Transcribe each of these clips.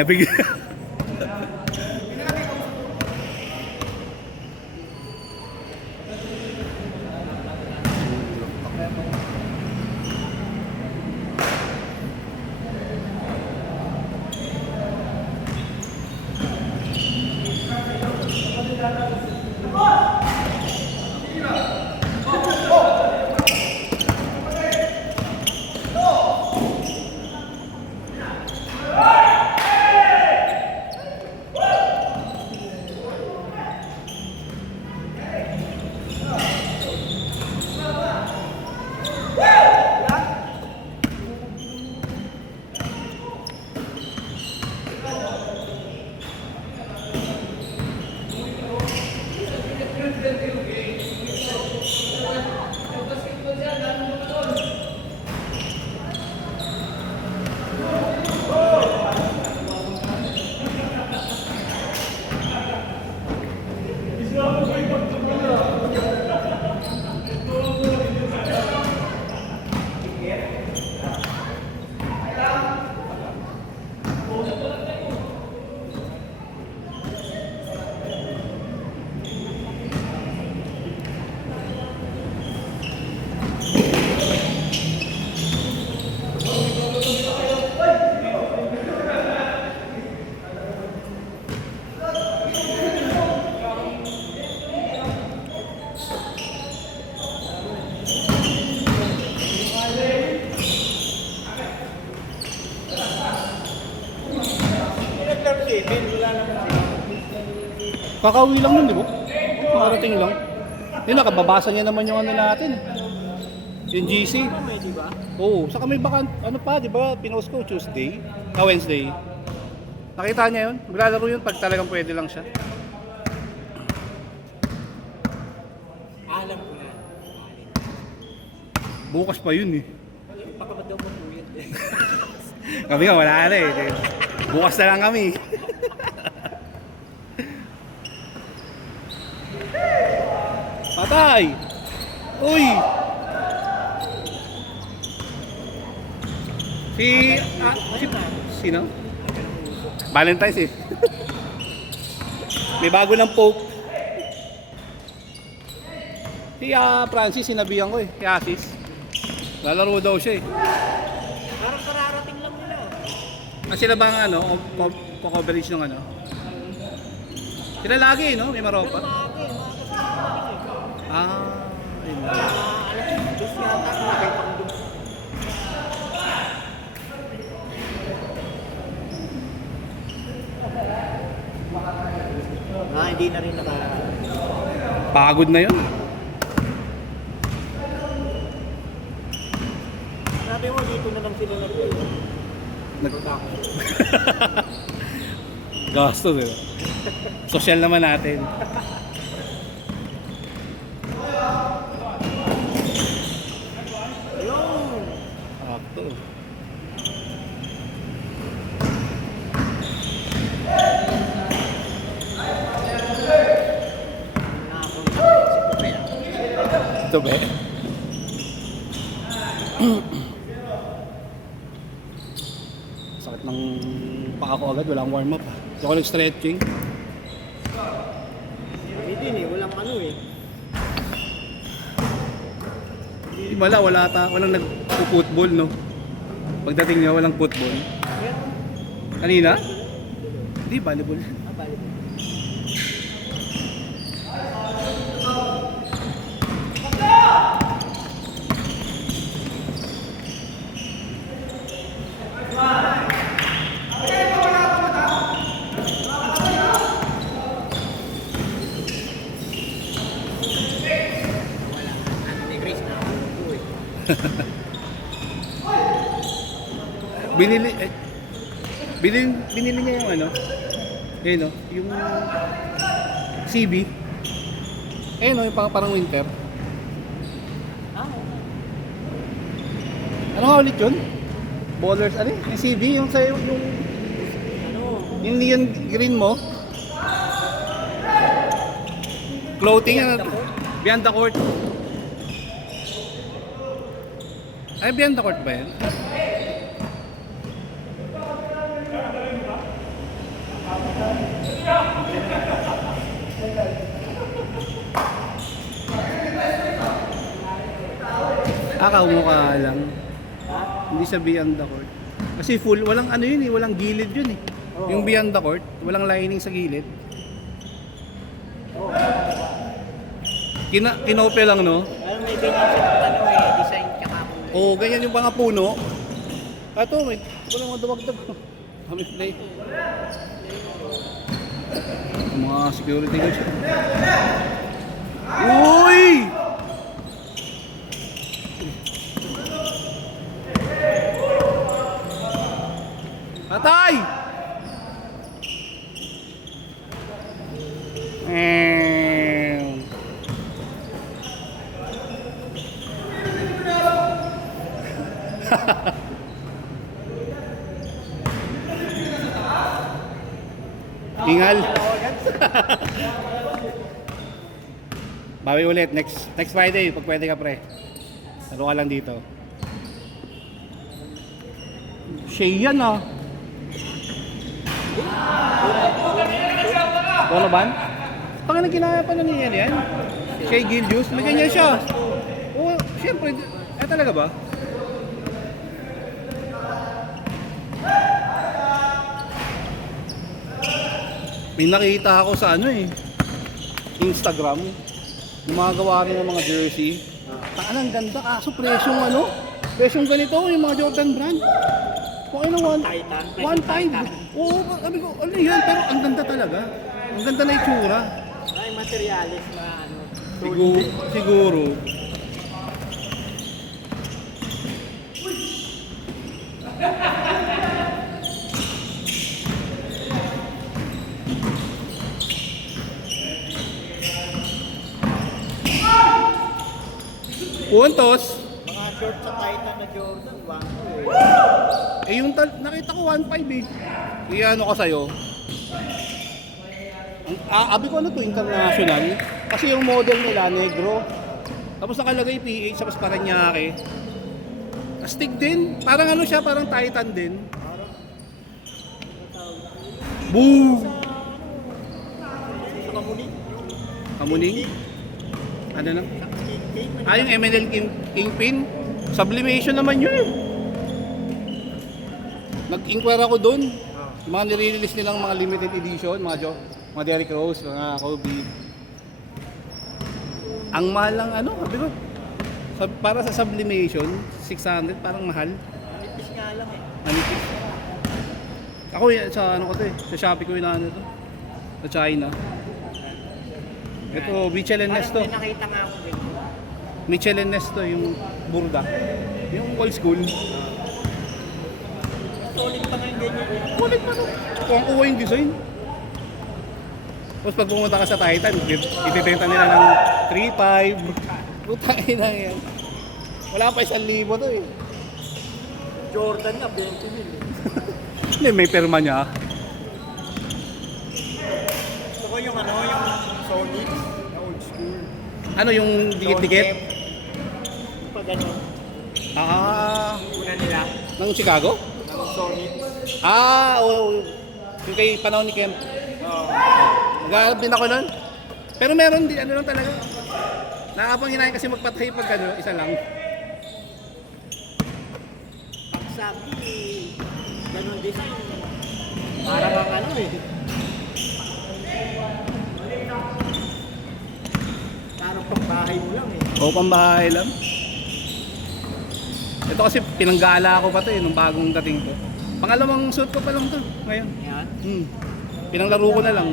Nabigyan. Kakauwi lang nun, di ba? Marating lang. Yun, nakababasa niya naman yung ano natin. Yung GC. Oo, saka may baka, ano pa, di ba? Pinost ko Tuesday, Wednesday. Nakita niya yun. Maglalaro yun pag talagang pwede lang siya. Alam ko na. Bukas pa yun eh. Pakabad daw mo po yun. Kami nga, wala na eh. Bukas na lang kami. Patay! Uy! Sino? Valentine's eh. May bago ng Pope. Si Francis, sinabihan ko eh. Si Asis. Lalaro daw siya eh. Parang kararating lang nila. Sila bang ano, coverage ng ano? Sila lagi no? May maropa. Yun lang. Alas 2 yata nakay pang doon. Hindi na rin Pagod na yun. Sabi mo dito na lang sila nagtakot. Gastos eh. Social naman natin. Ayun! Akto. Ito ba eh? Sakit ng paa ko agad, walang warm up. Hindi ako nag-stretching. Hindi din eh, walang ano eh. Walang nag-football no. Pagdating niya walang football. Kanina? Hindi, volleyball. Volleyball. Binili, binili niya yung ano, ayun o, yung CB. Ayun o, yung parang winter. Ah, Ano nga ulit yun? Ballers, ano yun? Yung CB, yung sa'yo, yung ano? yung neon green mo. Clothing, Beyond the ano? Court? Beyond the Court. Ay, Beyond the Court ba yan? Kaumukha lang. Ha? Hindi sa Beyond the Court. Kasi full, walang ano yun eh, walang gilid yun eh. Oo. Yung Beyond the Court, walang lining sa gilid. Oo. Kinope lang, no? Pero may ganyan siya ano eh, design tsaka kulay. Oo, ganyan yung mga puno. Ito, may walang mga dumagdag. Kami play. Yung mga security guards. Uy! Patay! Ingal. Bawi ulit next Friday pag pwede ka pre. Laro ka lang dito. Shea yan ah. Donovan? Pag kinaya pa na niya yan. Shea Gildius, may ganyan siya. Oo, siyempre. Talaga ba? May nakita ako sa ano eh, Instagram. Gumagawa rin ng mga jersey. Ang ganda kaso presyong ano? Presyong ganito yung mga Jordan brand. Kung ano, Titan. 1.5. Oo, sabi ko, ano yan? Pero ang ganda talaga. Ang ganda na itsura. Ay, materialis na ano. Siguro. Puntos. Mga short sa Titan na Jordan, 1 Eh yung nakita ko 1.5 eh. Kaya ano ko sa'yo? Abi ko ano to, international. Kasi yung model nila, negro. Tapos nakalagay PH, tapos Paranaque. Astig din. Parang ano siya, parang Titan din. Boom! Sa Kamuning. Kamuning? Ano na? Sa Yung MNL Kingpin. Sublimation naman yun. Nag-inquire ako doon. Yung mga nire-release nilang mga limited edition, mga Derrick Rose, mga Kobe. Ang mahal lang ano, sabi ko, para sa sublimation, 600, parang mahal. Manipis nga lang eh. Manipis. Ako sa ano ko to eh, sa Shopee ko inaano to. Sa China. Ito, Mitchell & Ness to. Parang may nakita nga ako din. Mitchell & Ness to, yung burda. Yung old school. Solid pa nga yung ganyan. Kulit pa to. Kung kuha yung design. Tapos pag pumunta ka sa Titan, ititenta nila ng 3.5. Putang ina yan. Wala pa 1,000 to eh. Jordan na, 20 mil eh. Hindi, may perma niya. Gusto ko yung ano, yung Sonic na old school. Ano yung dikit-dikit? Pag ano, una nila, Ng Chicago? ng Sonic. Oo. Yung kay panahon ni Kemp. Oo. Naghahanap din ako nun. Pero meron din, ano lang talaga. Nakapang hinahin kasi magpatay pag ano, isa lang. Pag sabi, ganun design. Parang ang ano eh. Parang pagbahay mo lang eh. O, pambahay lang. Ito kasi pinanggala ko pa to eh, nung bagong dating ko. Pangalawang suit ko pa lang to, ngayon. Yan. Pinanglaro ko na lang.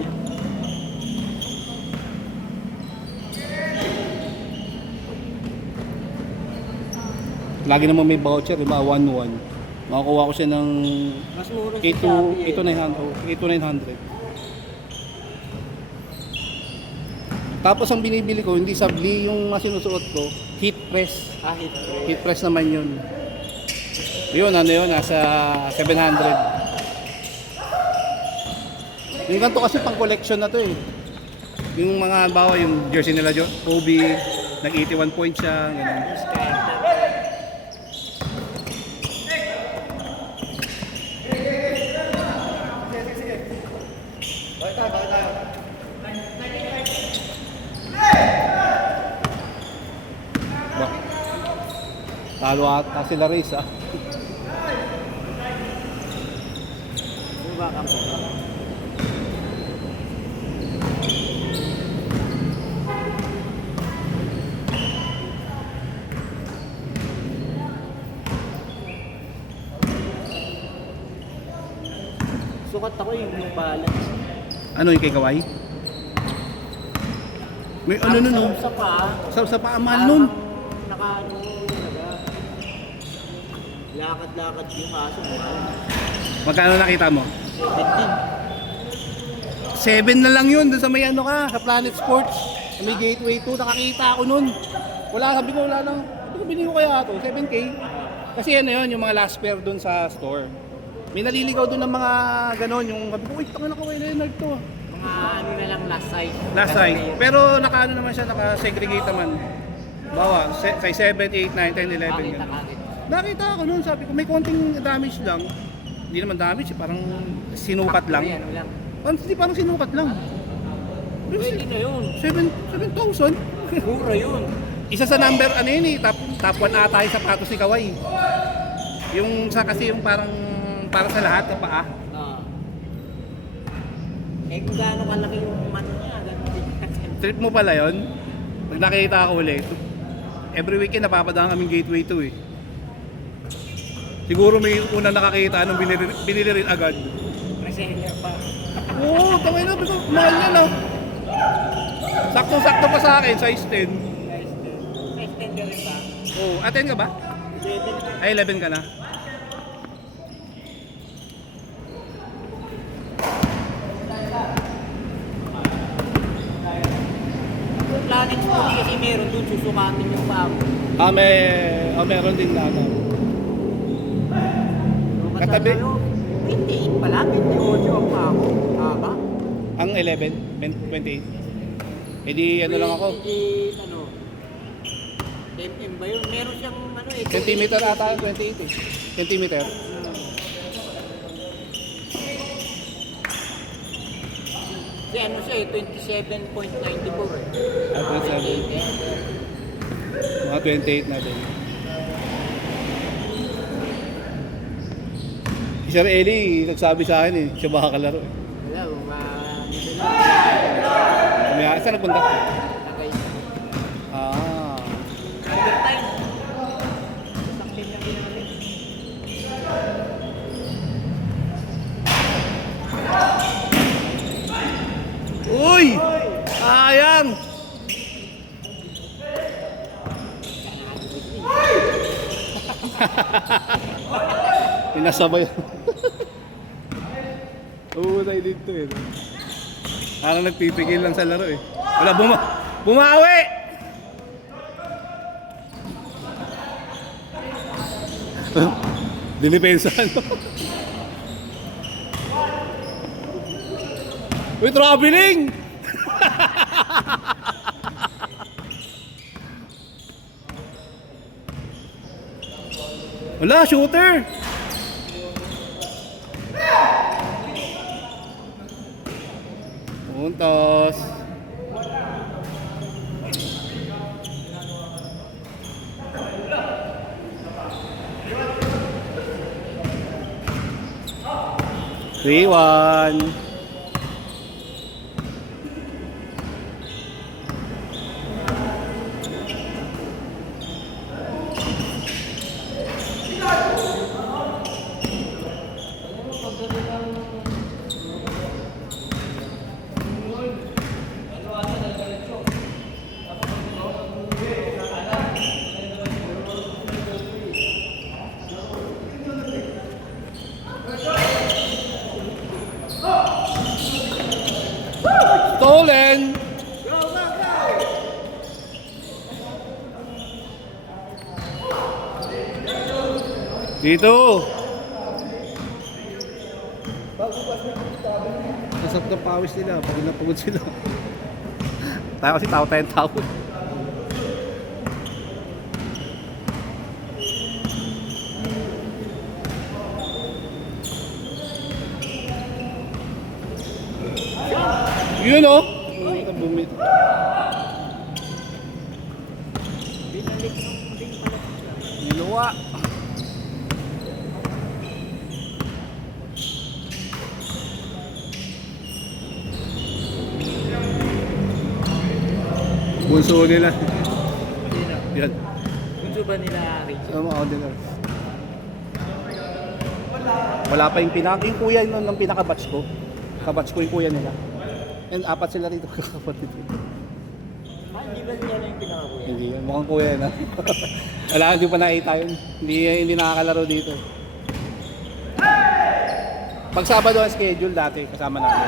Lagi naman may voucher, diba? 1-1. Makakuha ko siya ng Mas mura sa Shopee 8,900. Tapos ang binibili ko, hindi sabli yung sinusuot ko, heat press. Kahit Heat press naman yun. Yun, ano yun, nasa 700. Yung ganito kasi pang collection na to eh. Yung mga bawa, yung jersey nila, Kobe, nag-81 points siya, ganun. Ba? Talo ata sila Riz ah. Ano ba kampo? Sukat ako yung New Balance. Ano yung kay Kawhi? May ano nun oh. Sa pa. Sa paamal nun. Naka-ano talaga. Lakad-lakad yung aso. Magkano nakita mo? 17. 7 na lang yun, dun sa may ano ka, sa Planet Sports. Sa may Gateway 2, nakakita ako nun. Sabi ko wala lang. Sabi ko binili ko kaya ito, 7K. Kasi ano yun, yung mga last pair dun sa store. May naliligaw dun ng mga ganon, yung sabi ko, uy, tanga na Kawhi Leonard to. Mga ano na lang last size. Last size. Pero naka-ano naman siya, naka-segregate naman. Bawa, size 7, 8, 9, 10, 11. Bakit Ganun. nakakit? Nakita ako nun, sabi ko, may konting damage lang. Hindi naman damage, parang sinukat lang. Ano lang. Hindi, parang sinukat lang. Pwede na yun. 7,000? Mura yun. Isa sa number, ano yun eh, top 1 ata yung sapatos ni Kawhi. Yung sa kasi yung parang para sa lahat ng paa. Ah. Eh kung gaano kalaki yung mano niya, ganun din. Trip mo pala yon. Pag nakita ako ulit, every weekend napapadaan kaming Gateway 2 eh. Siguro may unang nakakita nung binili rin agad. Reseller pa. Oo, tangay na, mahal yan oh. Sakto-sakto pa sa akin, size 10. Size 10 ka rin ba? Oo, 10 ka ba? 11. Ay, 11 ka na. Planet Sports kasi meron dun, susukatin yung paa mo. Meron din na ano. Katabi? 28 pala, 28 ang paa mo. Haba. Ang 11, 28. Eh di ano lang ako. Hindi, ano, MM ba yun? Meron siyang, ano eh. Centimeter ata, 28 eh. Centimeter. Kasi ano siya eh, 27.94 eh. Ah, 27. Mga 28 na din. Si Sir Eli, nagsabi sa akin eh, siya makakalaro eh. Wala, mga, May saan nagpunta? nakay. Ah. Overtime. Saktin lang ginamit. Uy! Sayang! Pinasabay. Uulay dito eh. Parang nagpipigil lang sa laro eh. Wala, bumawi! Dinipensahan mo. Uy, traveling! Wala, shooter! Puntos. Three, one. Dito! Nasap ng pawis nila, pagod na pagod sila. Tayo kasi tao tayong tao. Yun o! Bumit. Binalik ng ring pala siya. Niluwa. Bunso nila. Sino? Yan. Bunso ba nila Rachel? Mga order. Wala pa yung yung kuya nun ng pinaka-batch ko. Kabatch ko yung kuya nila. And apat sila rito kakapatid. Hindi ba niya na yung pinakakuya? Hindi, mukhang kuya na. Wala, hindi pa nakita yun. Hindi nakakalaro dito. Pag Sabado ang schedule dati, kasama namin.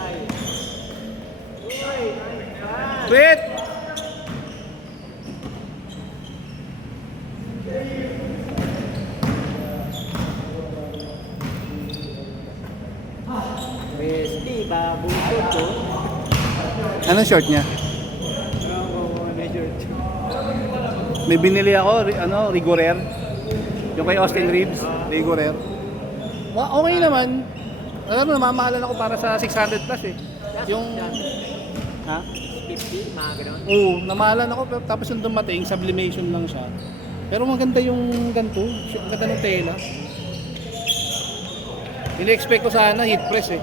Ay. Uy, nice. Sweet! Wesley, babusot ko. Anong short niya? May binili ako, Rigorer. Yung kay Austin Reeves, Rigorer. Okay naman. Alam mo, namamahalan ako para sa 600 plus eh. Yung... Ha? 50, mga ganun. Oo, namahalan ako tapos yung dumating, sublimation lang siya. Pero maganda yung ganito, ang ganda ng tela. Ini-expect ko sana heat press eh.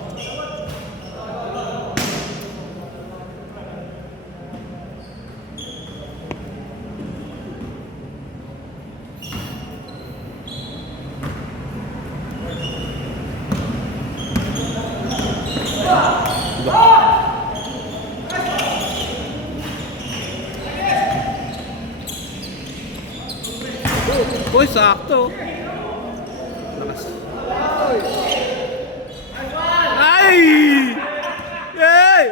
Uy, sakto. Lakas. Ay! Yay!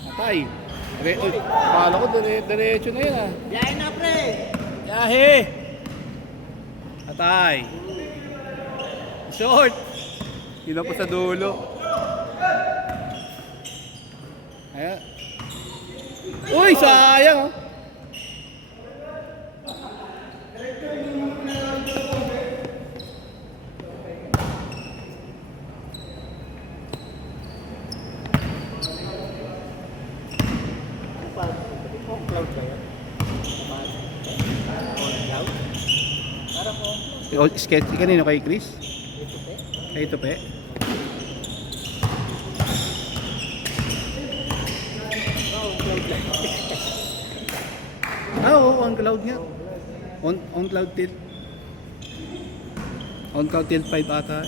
Atay. Uy, akala ko diretso na yun ah. Yain na, pre! Yahe! Atay. Short. Hila po sa dulo. Ayan. Uy, sayang. On cloud ba yan? On cloud? Parang on cloud. Sketch kanino kay Chris? Ito, pre. Kay Tupe. On cloud lang. Oo, on cloud nga. On cloud tilt. On cloud tilt 5 ata.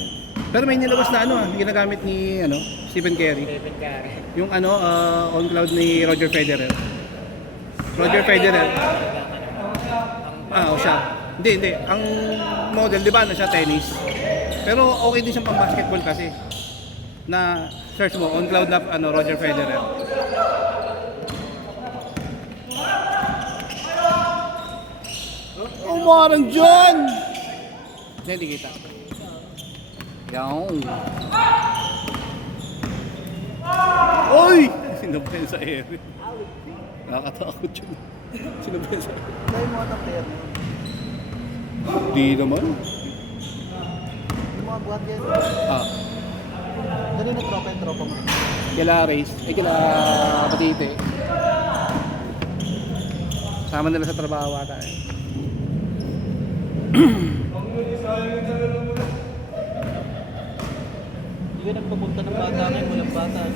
Pero may nilabas na ginagamit ni Stephen Curry. Seven carry. Yung on cloud ni Roger Federer. Roger Federer. O siya. Hindi. Ang model, di ba, siya tennis. Pero okay din siyang pang basketball kasi. Na search mo, on cloud na Roger Federer. Umarang dyan! Hindi kita. Yaw. Oy! Sinabayan sa air. Nakakatakot yun. Sinabayan sa air. Kaya mo ang player na yun. Di naman. Yung mga buhat yan. Ganun na tropa mo. Kila race. Kila Batite. Sama nila sa trabaho ata eh. Hindi ka nagpapunta ng bata ngayon, walang bata.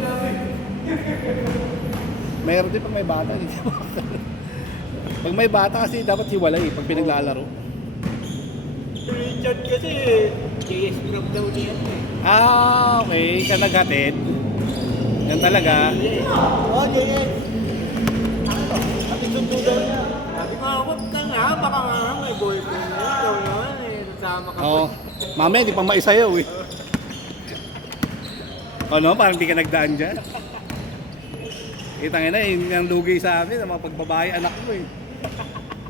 Mayroon din pag may bata. Pag may bata kasi dapat hiwalay pag pinaglalaro. Richard kasi, JS Group daw niya. Okay. Siya naghatid. Yan talaga. Oo, JS. Ano? Kapit sundo daw niya. Sabi ko, huwag ka nga, baka nga may boyfriend na ikaw naman eh. Nasama ka Oo. Mamaya, hindi pa maisayaw eh. Parang di ka nagdaan dyan. Kita nga na, yun ang lugi sa amin, ang mga pagbabae anak mo eh.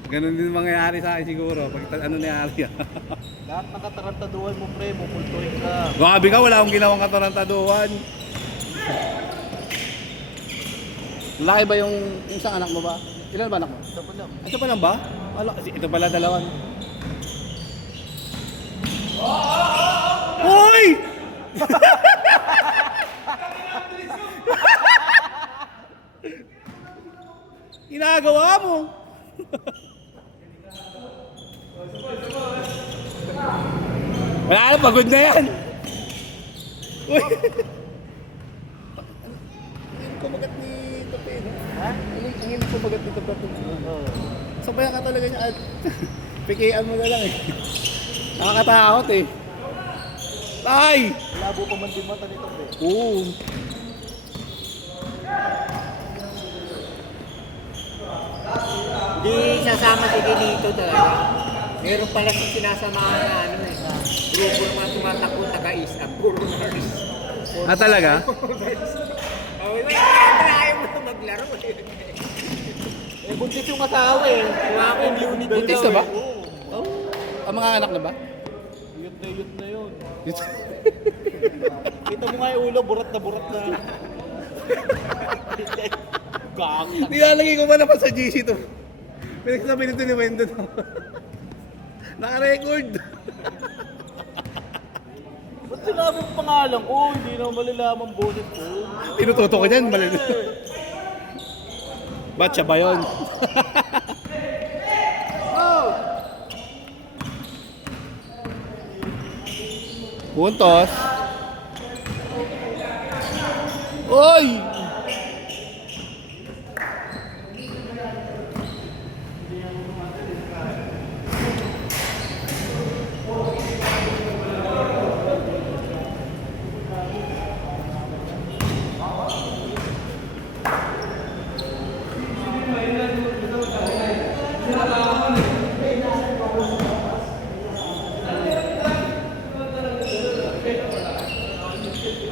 Ganun din mangyayari sa akin siguro, pag ano nangyari. Lahat ng katarantaduhan mo, pre, mupultuhin ka. Grabe ka, wala akong ginawang katarantaduhan. Laki ba yung isang anak mo ba? Ilan ba anak mo? Isa pa lang. Ito pa lang ba? Ito pala dalawan. Hoy! Ginagawa mo. Wala na, pagod na yan. Uy. Ang kumagat ni Tope, no? Ha? Ang hindi kumagat ni Tope. Oo. Sabayan ka talaga niya at pikian mo na lang eh. Nakakatakot eh. Tay! Labo pa man din mata nito, pre. Oo. Hindi sasama si Ginito talaga. Meron pala si sinasamahan na ano eh. Grupo ng mga tumatakbo taga-isa. Puro nurse. Ah, talaga? Oh, ayaw mo na maglaro eh. Eh, buntis yung asawa eh. Kuha ko yung unit. Buntis na ba? Oo. Oh. Ang mga anak na ba? Yut na yun. Kita mo nga yung ulo, burat na. Gang. Nilalagay ko pa naman sa GC to. Pinagsabi nito ni Wendon. Naka-record. Ba't sinabi ang pangalan ko? Hindi na malalaman boses ko. Tinututo ko dyan. Ba't siya ba yun? Oh! Puntos. Oy!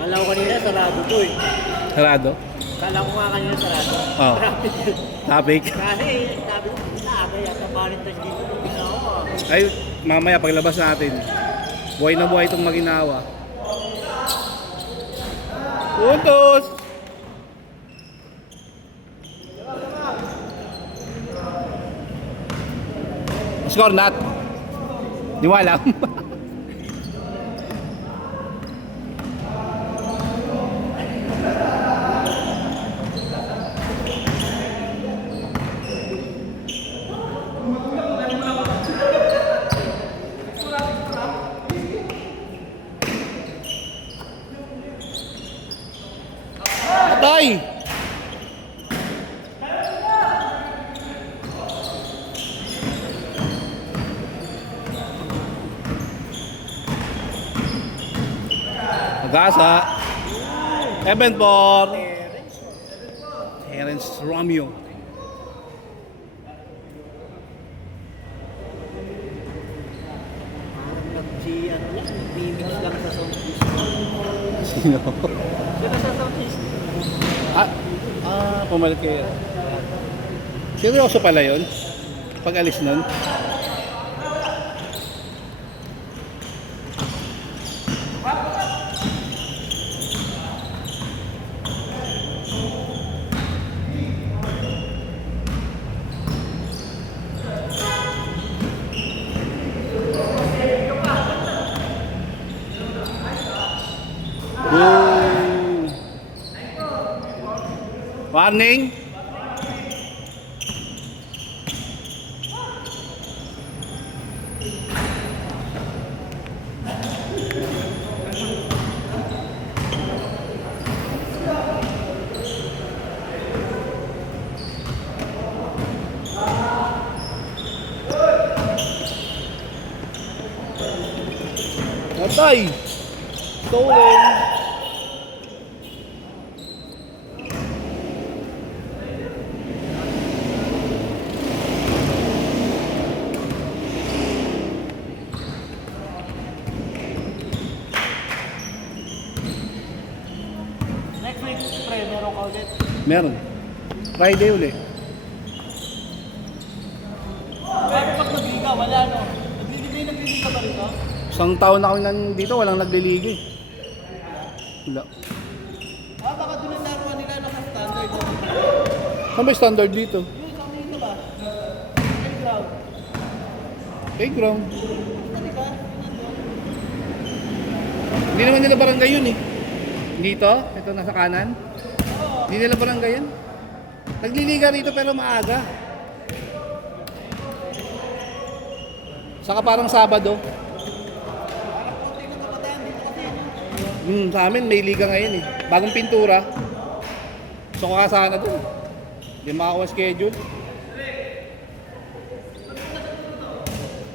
Kala ko kanina sarado to eh. Sarado? Kala ko nga kanina sarado. Oo. Topic. Kasi sabi ko, sabi yata Valentine's dito kung ginawa. Ay, mamaya paglabas natin. Buhay na buhay itong maginawa. Puntos! Score not. Di mo alam. Atay! Agasa. Eben for Terence Romeo. Si ano lang, nagmimix lang sa sound system. Sino? Sino sa sound system? Pumalkir. Seryoso pala yun? Pag alis nun? Boom! Warning! Atay! Stolen! Next week, pre, meron ka ulit. Meron. Friday uli. Pero pag nagliga, wala no. Nagliliga ba rito? Isang taon na kami nandito, walang nagliligi. Wala. Baka doon ang laruan nila naka-standard. Saan ba yung standard dito? Yun, sa dito ba? Playground. Playground. Dali ka? Hindi naman nila barangay yun eh. Dito, ito nasa kanan. Hindi nila barangay yan. Nagliliga rito pero maaga. Saka parang Sabado. Parang konti na kabataan dito kasi. Sa amin may liga ngayon eh. Bagong pintura. So ka sana doon. Hindi makakuha schedule.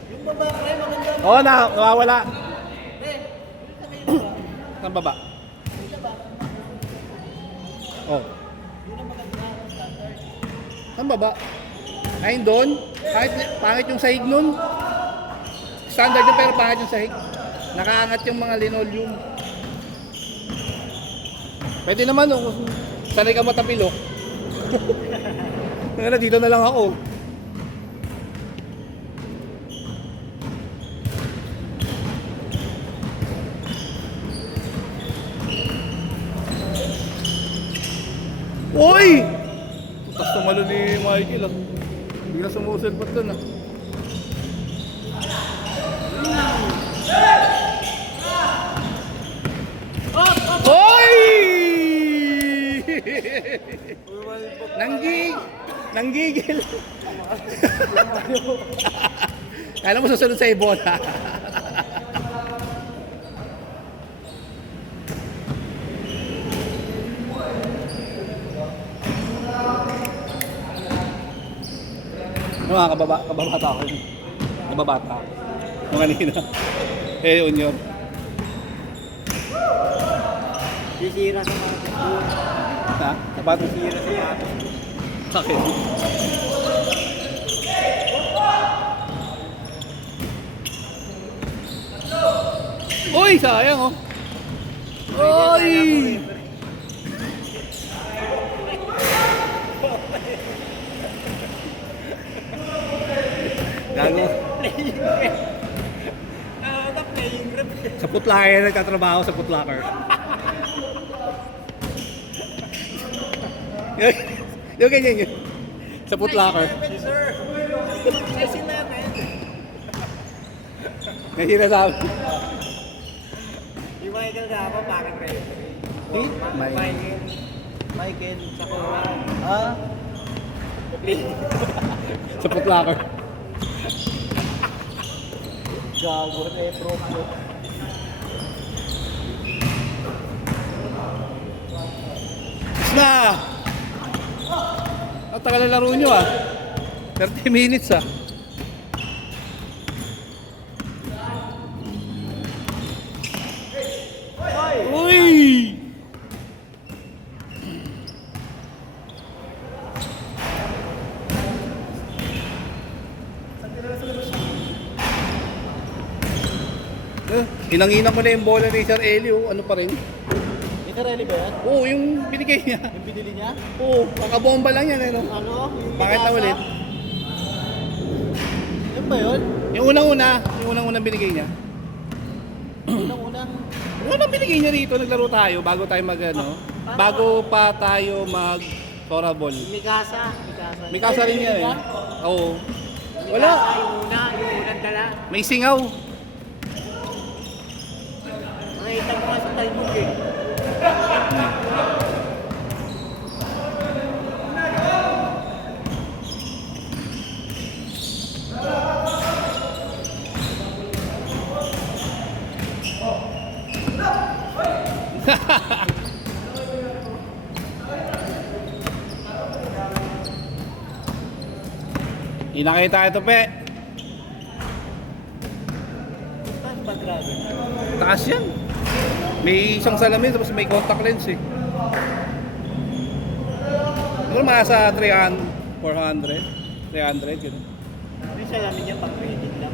Yung babae, maganda. Oo, nawawala. Eh, sa kayo ba? Saan baba? Dito ba? Oh. Yun ang maganda, standard. Saan baba? Ayun doon. Pangit yung sahig nun. Standard yun pero pangit yung sahig. Nakaangat yung mga linoleum. Pwede naman oh. Kung sanay ka matapilok. Ngayon dito na lang ako. Uy! Putas tumalo ni Michael ah. Hindi na sumusulpat dun ah. Hoy! Nanggigil. Kala mo susunod sa Ebola. Mga kababata ako yun. Kababata ako. Mga kanina. Yun yun. Sisira sa mga picture. Ha? Sapat? Sisira sa mga Bakit? Uy! Sayang oh! Uy! Gago. playing rep. Sa Putlaker nagtatrabaho sa Putlaker. Yung ganyan yun. Sa Putlaker. Sir. Kasi natin. Nahira sa amin. Yung Michael na ako, bakit kayo? Michael, sa Kuha. Ah? Sa Putlaker. Gago, eh, bro. Na! Ang tagal na laro nyo ah. 30 minutes ah. Uy! Inanginan ko na yung bola ni Sir Elio. Ano pa rin? Ito rally ba yan? Oo, yung binigay niya. Yung binili niya? Oo, kakabomba lang yan. Ano? Ano? Yung Bakit na Mikasa? ulit? Yan ba yun? Yung unang-unang binigay niya. Unang-una. Yung unang binigay niya rito, naglaro tayo bago tayo mag ano, bago pa tayo mag Torabol. Mikasa. May kasa rin yan eh. Oo. Wala. Yung unang dala. May singaw. Nakita ko nga sa Talmud eh. Inakita ito pe. Saan ba grabe? Taas yan. May isang salamin tapos may contact lens eh. Siguro mga sa 300, 400, 300 gano'n. Yung salamin niya pang reading lang.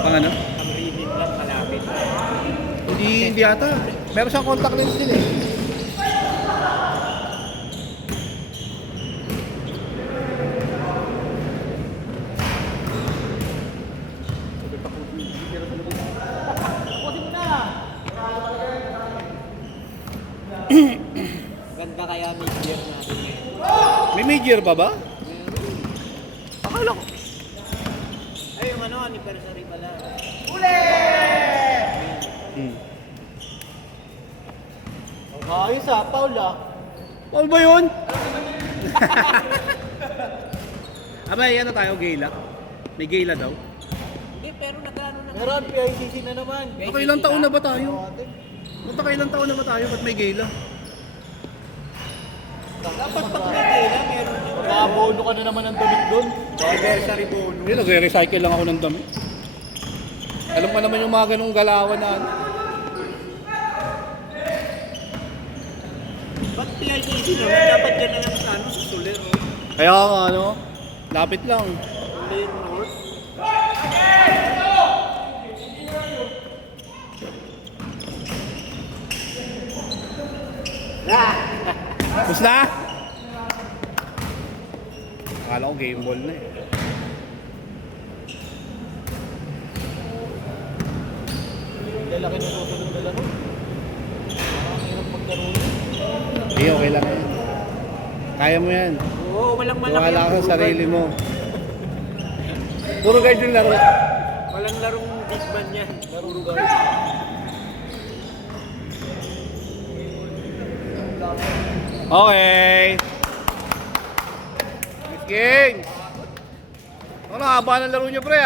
Pang ano? Pang reading lang, malapit. Hindi ata. Meron siyang contact lens din eh. Ganda kaya mid-year natin. May major pa ba? Akala ko. Ay, yung ano, anniversary pala. Hmm. Ayos ah, Paul ah. Paul ba yun? Abay, ano tayo, gala? May gala daw. Hindi, pero nagano na. Meron, PICC na naman. Nakailang taon na ba tayo? Nakailang taon na ba tayo? Ba't may gala? Dapat pag may gala, meron yun. Nakabono ka na naman ng damit doon. Anniversary bonus. Hindi, nagre-recycle lang ako ng dami. Alam mo naman yung mga ganong galawan na ano. Ba't PICC naman? Dapat dyan na lang sa ano, sa Soler. Oh. Kaya nga, ano, lapit lang. Lane North. Tapos na? Akala ko game ball na eh. Lalaki na susunod na laro. Ang hirap maglaro yun. Hindi, okay lang yan. Kaya mo yan. Oo, walang malaki. Wala ka ang sa sarili guard. mo. Puro guard yung laro. Walang larong big man yan. Laro guard. Okay. Miss King. Ano, haba ng laro niyo, pre, ah.